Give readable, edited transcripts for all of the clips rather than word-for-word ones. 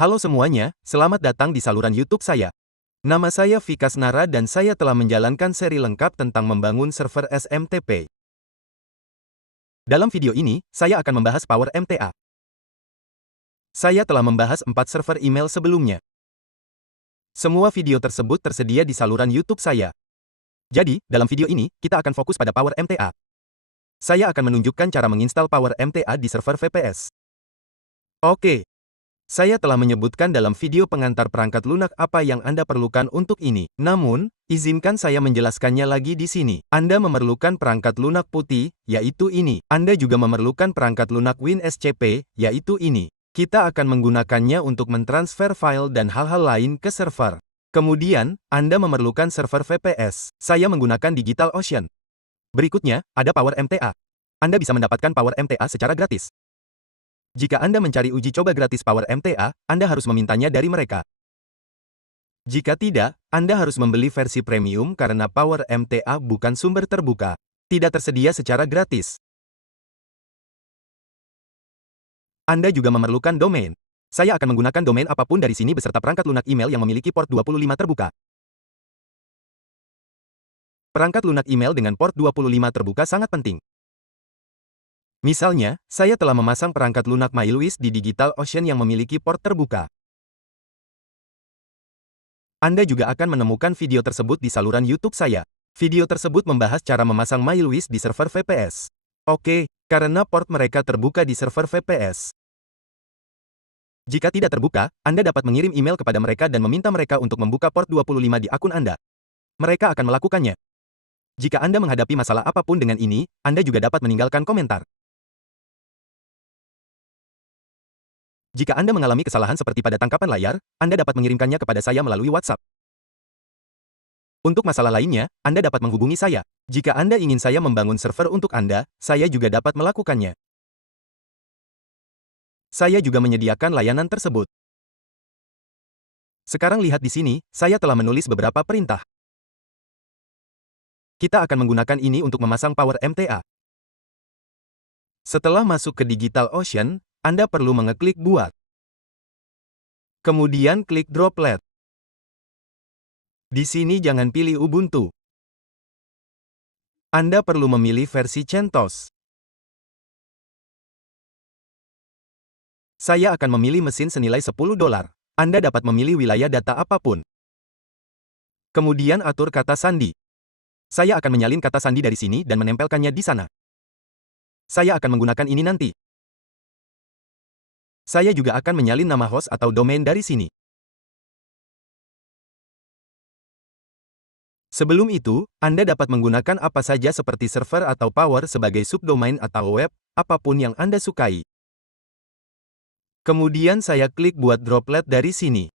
Halo semuanya, selamat datang di saluran YouTube saya. Nama saya Vikas Nara dan saya telah menjalankan seri lengkap tentang membangun server SMTP. Dalam video ini, saya akan membahas Power MTA. Saya telah membahas 4 server email sebelumnya. Semua video tersebut tersedia di saluran YouTube saya. Jadi, dalam video ini, kita akan fokus pada Power MTA. Saya akan menunjukkan cara menginstal Power MTA di server VPS. Oke. Saya telah menyebutkan dalam video pengantar perangkat lunak apa yang Anda perlukan untuk ini. Namun, izinkan saya menjelaskannya lagi di sini. Anda memerlukan perangkat lunak putih, yaitu ini. Anda juga memerlukan perangkat lunak WinSCP, yaitu ini. Kita akan menggunakannya untuk mentransfer file dan hal-hal lain ke server. Kemudian, Anda memerlukan server VPS. Saya menggunakan DigitalOcean. Berikutnya, ada Power MTA. Anda bisa mendapatkan Power MTA secara gratis. Jika Anda mencari uji coba gratis Power MTA, Anda harus memintanya dari mereka. Jika tidak, Anda harus membeli versi premium karena Power MTA bukan sumber terbuka. Tidak tersedia secara gratis. Anda juga memerlukan domain. Saya akan menggunakan domain apapun dari sini beserta perangkat lunak email yang memiliki port 25 terbuka. Perangkat lunak email dengan port 25 terbuka sangat penting. Misalnya, saya telah memasang perangkat lunak MyLuis di DigitalOcean yang memiliki port terbuka. Anda juga akan menemukan video tersebut di saluran YouTube saya. Video tersebut membahas cara memasang MyLuis di server VPS. Oke, karena port mereka terbuka di server VPS. Jika tidak terbuka, Anda dapat mengirim email kepada mereka dan meminta mereka untuk membuka port 25 di akun Anda. Mereka akan melakukannya. Jika Anda menghadapi masalah apapun dengan ini, Anda juga dapat meninggalkan komentar. Jika Anda mengalami kesalahan seperti pada tangkapan layar, Anda dapat mengirimkannya kepada saya melalui WhatsApp. Untuk masalah lainnya, Anda dapat menghubungi saya. Jika Anda ingin saya membangun server untuk Anda, saya juga dapat melakukannya. Saya juga menyediakan layanan tersebut. Sekarang lihat di sini, saya telah menulis beberapa perintah. Kita akan menggunakan ini untuk memasang Power MTA. Setelah masuk ke DigitalOcean, Anda perlu mengeklik Buat. Kemudian klik Droplet. Di sini jangan pilih Ubuntu. Anda perlu memilih versi CentOS. Saya akan memilih mesin senilai $10. Anda dapat memilih wilayah data apapun. Kemudian atur kata sandi. Saya akan menyalin kata sandi dari sini dan menempelkannya di sana. Saya akan menggunakan ini nanti. Saya juga akan menyalin nama host atau domain dari sini. Sebelum itu, Anda dapat menggunakan apa saja seperti server atau power sebagai subdomain atau web, apapun yang Anda sukai. Kemudian saya klik buat droplet dari sini.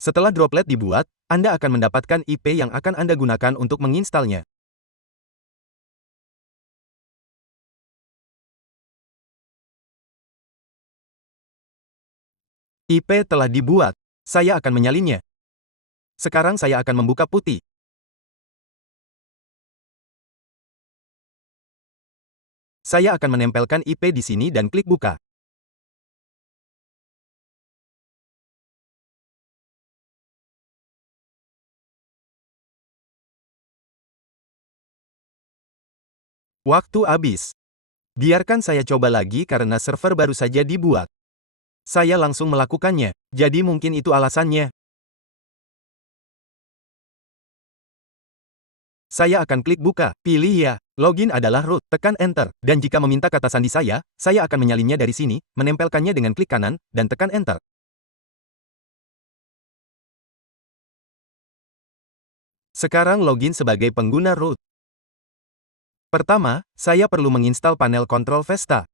Setelah droplet dibuat, Anda akan mendapatkan IP yang akan Anda gunakan untuk menginstalnya. IP telah dibuat. Saya akan menyalinnya. Sekarang saya akan membuka putih. Saya akan menempelkan IP di sini dan klik buka. Waktu habis. Biarkan saya coba lagi karena server baru saja dibuat. Saya langsung melakukannya, jadi mungkin itu alasannya. Saya akan klik buka, pilih ya, login adalah root, tekan enter, dan jika meminta kata sandi saya akan menyalinnya dari sini, menempelkannya dengan klik kanan, dan tekan enter. Sekarang login sebagai pengguna root. Pertama, saya perlu menginstal panel kontrol Vesta.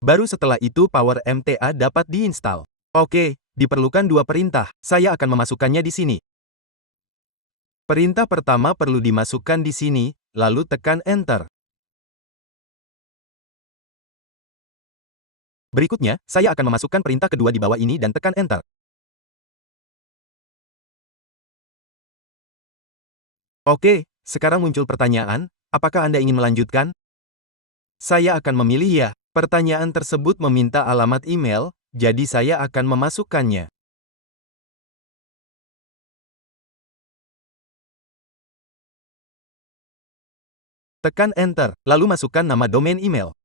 Baru setelah itu Power MTA dapat diinstal. Oke, diperlukan dua perintah, saya akan memasukkannya di sini. Perintah pertama perlu dimasukkan di sini, lalu tekan enter. Berikutnya, saya akan memasukkan perintah kedua di bawah ini dan tekan enter. Oke, sekarang muncul pertanyaan, apakah Anda ingin melanjutkan? Saya akan memilih ya. Pertanyaan tersebut meminta alamat email, jadi saya akan memasukkannya. Tekan Enter, lalu masukkan nama domain email.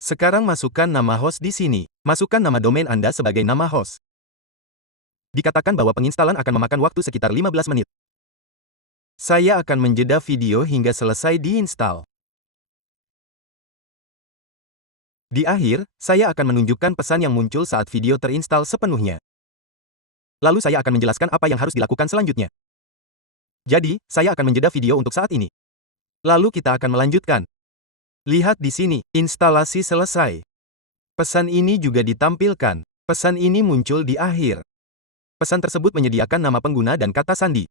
Sekarang masukkan nama host di sini. Masukkan nama domain Anda sebagai nama host. Dikatakan bahwa penginstalan akan memakan waktu sekitar 15 menit. Saya akan menjeda video hingga selesai diinstal. Di akhir, saya akan menunjukkan pesan yang muncul saat video terinstal sepenuhnya. Lalu saya akan menjelaskan apa yang harus dilakukan selanjutnya. Jadi, saya akan menjeda video untuk saat ini. Lalu kita akan melanjutkan. Lihat di sini, instalasi selesai. Pesan ini juga ditampilkan. Pesan ini muncul di akhir. Pesan tersebut menyediakan nama pengguna dan kata sandi.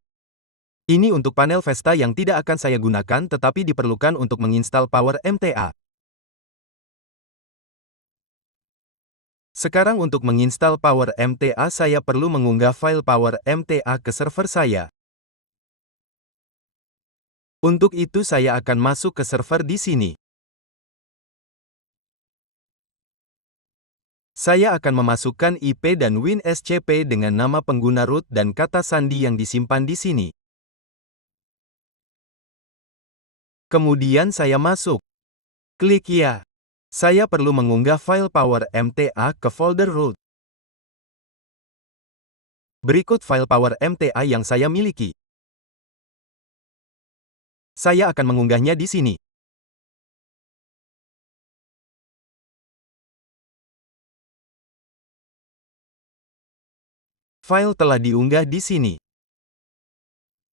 Ini untuk panel Vesta yang tidak akan saya gunakan tetapi diperlukan untuk menginstal Power MTA. Sekarang untuk menginstal Power MTA saya perlu mengunggah file Power MTA ke server saya. Untuk itu saya akan masuk ke server di sini. Saya akan memasukkan IP dan WinSCP dengan nama pengguna root dan kata sandi yang disimpan di sini. Kemudian saya masuk. Klik ya. Saya perlu mengunggah file Power MTA ke folder root. Berikut file Power MTA yang saya miliki. Saya akan mengunggahnya di sini. File telah diunggah di sini.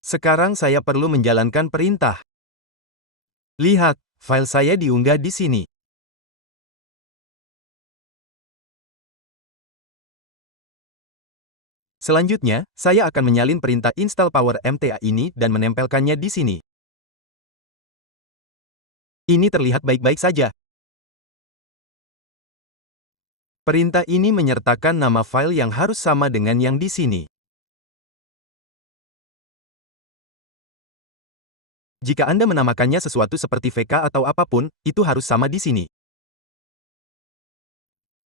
Sekarang saya perlu menjalankan perintah. Lihat, file saya diunggah di sini. Selanjutnya, saya akan menyalin perintah install Power MTA ini dan menempelkannya di sini. Ini terlihat baik-baik saja. Perintah ini menyertakan nama file yang harus sama dengan yang di sini. Jika Anda menamakannya sesuatu seperti VK atau apapun, itu harus sama di sini.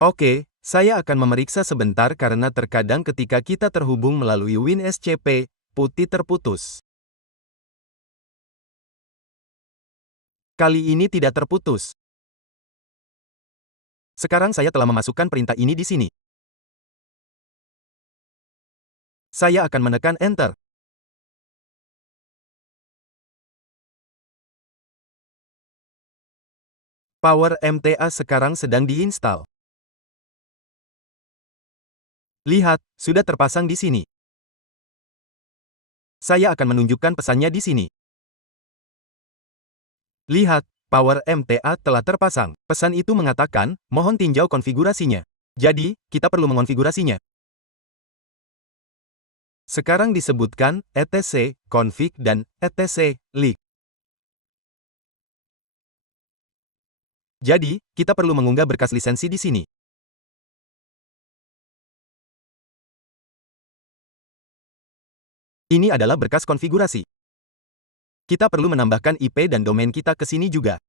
Oke, saya akan memeriksa sebentar karena terkadang ketika kita terhubung melalui WinSCP, putih terputus. Kali ini tidak terputus. Sekarang saya telah memasukkan perintah ini di sini. Saya akan menekan Enter. Power MTA sekarang sedang diinstal. Lihat, sudah terpasang di sini. Saya akan menunjukkan pesannya di sini. Lihat, Power MTA telah terpasang. Pesan itu mengatakan, mohon tinjau konfigurasinya. Jadi, kita perlu mengonfigurasinya. Sekarang disebutkan etc, config dan etc, leak. Jadi, kita perlu mengunggah berkas lisensi di sini. Ini adalah berkas konfigurasi. Kita perlu menambahkan IP dan domain kita ke sini juga.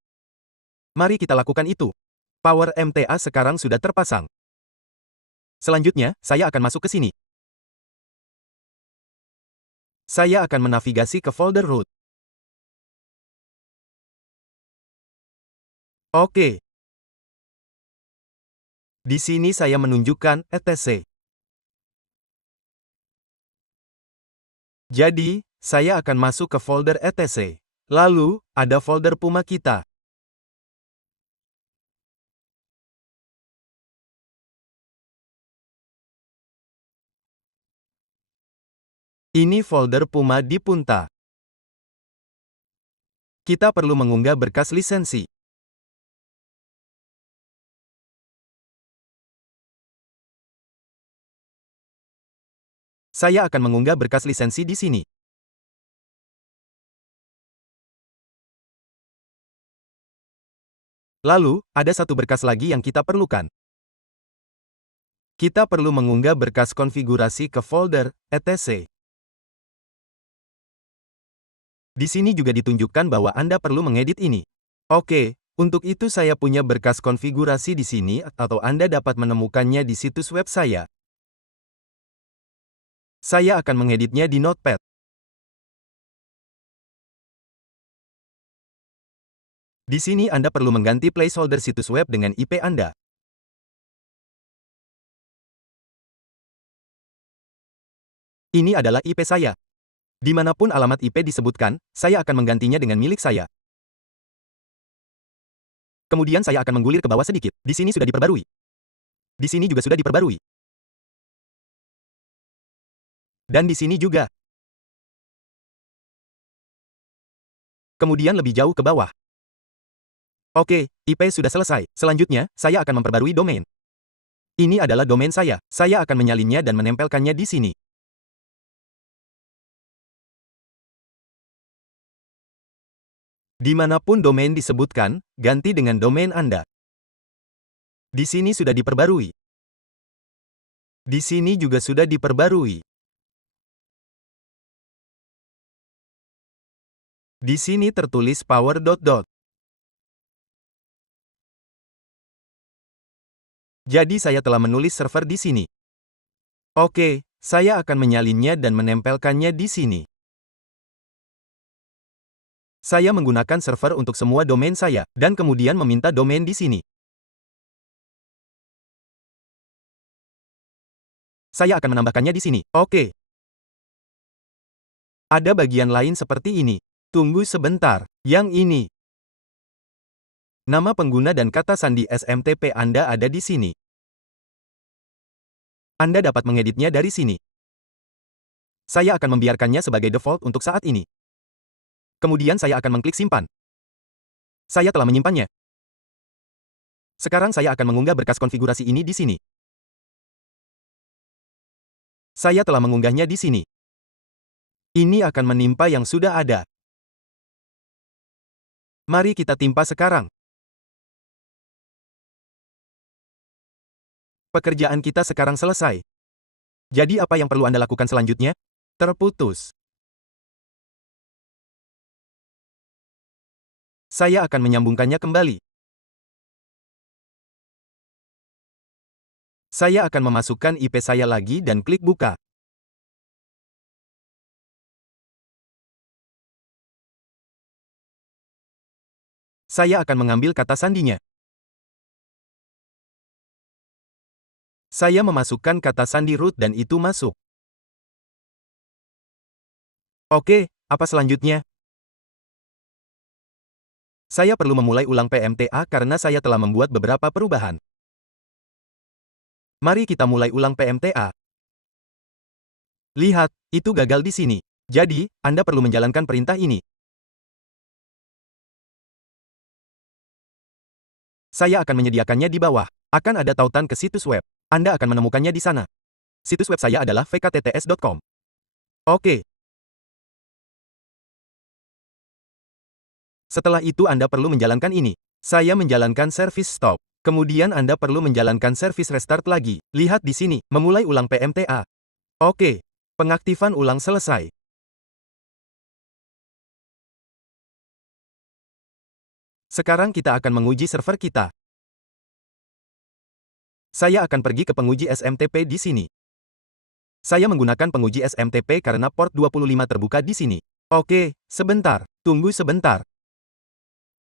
Mari kita lakukan itu. Power MTA sekarang sudah terpasang. Selanjutnya, saya akan masuk ke sini. Saya akan menavigasi ke folder root. Oke. Di sini saya menunjukkan etc. Jadi, saya akan masuk ke folder etc. Lalu, ada folder Puma kita. Ini folder Puma di Punta. Kita perlu mengunggah berkas lisensi. Saya akan mengunggah berkas lisensi di sini. Lalu, ada satu berkas lagi yang kita perlukan. Kita perlu mengunggah berkas konfigurasi ke folder etc. Di sini juga ditunjukkan bahwa Anda perlu mengedit ini. Oke, untuk itu saya punya berkas konfigurasi di sini atau Anda dapat menemukannya di situs web saya. Saya akan mengeditnya di Notepad. Di sini Anda perlu mengganti placeholder situs web dengan IP Anda. Ini adalah IP saya. Dimanapun alamat IP disebutkan, saya akan menggantinya dengan milik saya. Kemudian saya akan menggulir ke bawah sedikit. Di sini sudah diperbarui. Di sini juga sudah diperbarui. Dan di sini juga. Kemudian lebih jauh ke bawah. Oke, IP sudah selesai. Selanjutnya, saya akan memperbarui domain. Ini adalah domain saya. Saya akan menyalinnya dan menempelkannya di sini. Dimanapun domain disebutkan, ganti dengan domain Anda. Di sini sudah diperbarui. Di sini juga sudah diperbarui. Di sini tertulis power. Jadi saya telah menulis server di sini. Oke, saya akan menyalinnya dan menempelkannya di sini. Saya menggunakan server untuk semua domain saya, dan kemudian meminta domain di sini. Saya akan menambahkannya di sini. Oke. Ada bagian lain seperti ini. Tunggu sebentar. Yang ini. Nama pengguna dan kata sandi SMTP Anda ada di sini. Anda dapat mengeditnya dari sini. Saya akan membiarkannya sebagai default untuk saat ini. Kemudian saya akan mengklik simpan. Saya telah menyimpannya. Sekarang saya akan mengunggah berkas konfigurasi ini di sini. Saya telah mengunggahnya di sini. Ini akan menimpa yang sudah ada. Mari kita timpa sekarang. Pekerjaan kita sekarang selesai. Jadi apa yang perlu Anda lakukan selanjutnya? Terputus. Saya akan menyambungkannya kembali. Saya akan memasukkan IP saya lagi dan klik buka. Saya akan mengambil kata sandinya. Saya memasukkan kata sandi root dan itu masuk. Oke, apa selanjutnya? Saya perlu memulai ulang PMTA karena saya telah membuat beberapa perubahan. Mari kita mulai ulang PMTA. Lihat, itu gagal di sini. Jadi, Anda perlu menjalankan perintah ini. Saya akan menyediakannya di bawah. Akan ada tautan ke situs web. Anda akan menemukannya di sana. Situs web saya adalah vktts.com. Oke. Setelah itu Anda perlu menjalankan ini. Saya menjalankan service stop. Kemudian Anda perlu menjalankan service restart lagi. Lihat di sini, memulai ulang PMTA. Oke. Pengaktifan ulang selesai. Sekarang kita akan menguji server kita. Saya akan pergi ke penguji SMTP di sini. Saya menggunakan penguji SMTP karena port 25 terbuka di sini. Oke, sebentar. Tunggu sebentar.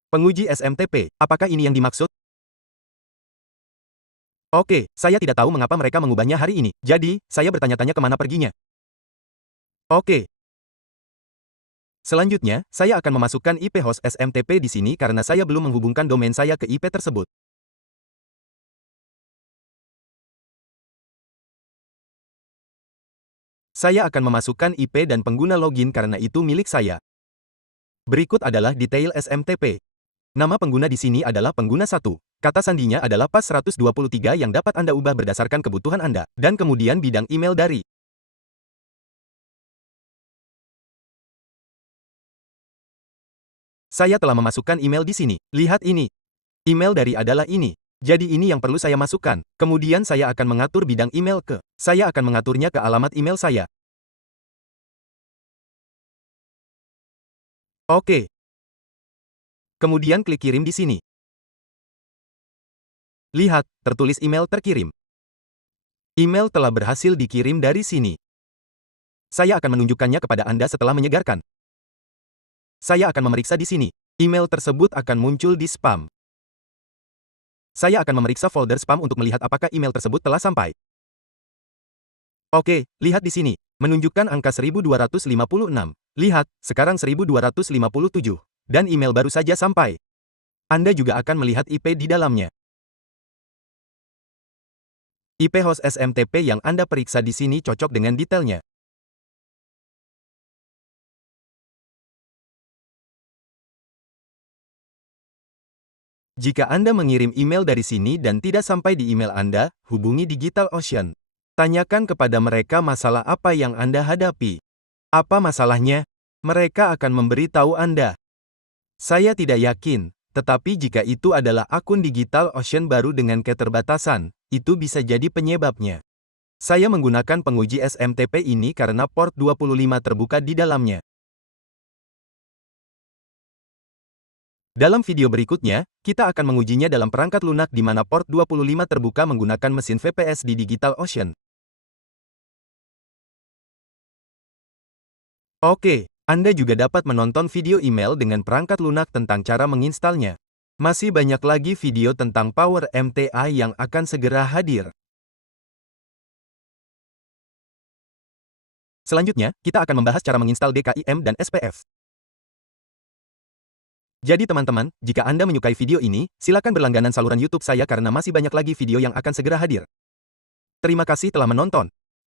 Penguji SMTP, apakah ini yang dimaksud? Oke, saya tidak tahu mengapa mereka mengubahnya hari ini. Jadi, saya bertanya-tanya kemana perginya. Oke. Selanjutnya, saya akan memasukkan IP host SMTP di sini karena saya belum menghubungkan domain saya ke IP tersebut. Saya akan memasukkan IP dan pengguna login karena itu milik saya. Berikut adalah detail SMTP. Nama pengguna di sini adalah pengguna 1. Kata sandinya adalah pas123 yang dapat Anda ubah berdasarkan kebutuhan Anda. Dan kemudian bidang email dari. Saya telah memasukkan email di sini. Lihat ini. Email dari adalah ini. Jadi ini yang perlu saya masukkan. Kemudian saya akan mengatur bidang email ke. Saya akan mengaturnya ke alamat email saya. Oke. Kemudian klik kirim di sini. Lihat, tertulis email terkirim. Email telah berhasil dikirim dari sini. Saya akan menunjukkannya kepada Anda setelah menyegarkan. Saya akan memeriksa di sini. Email tersebut akan muncul di spam. Saya akan memeriksa folder spam untuk melihat apakah email tersebut telah sampai. Oke, lihat di sini. Menunjukkan angka 1256. Lihat, sekarang 1257. Dan email baru saja sampai. Anda juga akan melihat IP di dalamnya. IP host SMTP yang Anda periksa di sini cocok dengan detailnya. Jika Anda mengirim email dari sini dan tidak sampai di email Anda, hubungi DigitalOcean. Tanyakan kepada mereka masalah apa yang Anda hadapi. Apa masalahnya? Mereka akan memberitahu Anda. Saya tidak yakin, tetapi jika itu adalah akun DigitalOcean baru dengan keterbatasan, itu bisa jadi penyebabnya. Saya menggunakan penguji SMTP ini karena port 25 terbuka di dalamnya. Dalam video berikutnya, kita akan mengujinya dalam perangkat lunak di mana port 25 terbuka menggunakan mesin VPS di DigitalOcean. Oke, Anda juga dapat menonton video email dengan perangkat lunak tentang cara menginstalnya. Masih banyak lagi video tentang Power MTA yang akan segera hadir. Selanjutnya, kita akan membahas cara menginstal DKIM dan SPF. Jadi teman-teman, jika Anda menyukai video ini, silakan berlangganan saluran YouTube saya karena masih banyak lagi video yang akan segera hadir. Terima kasih telah menonton.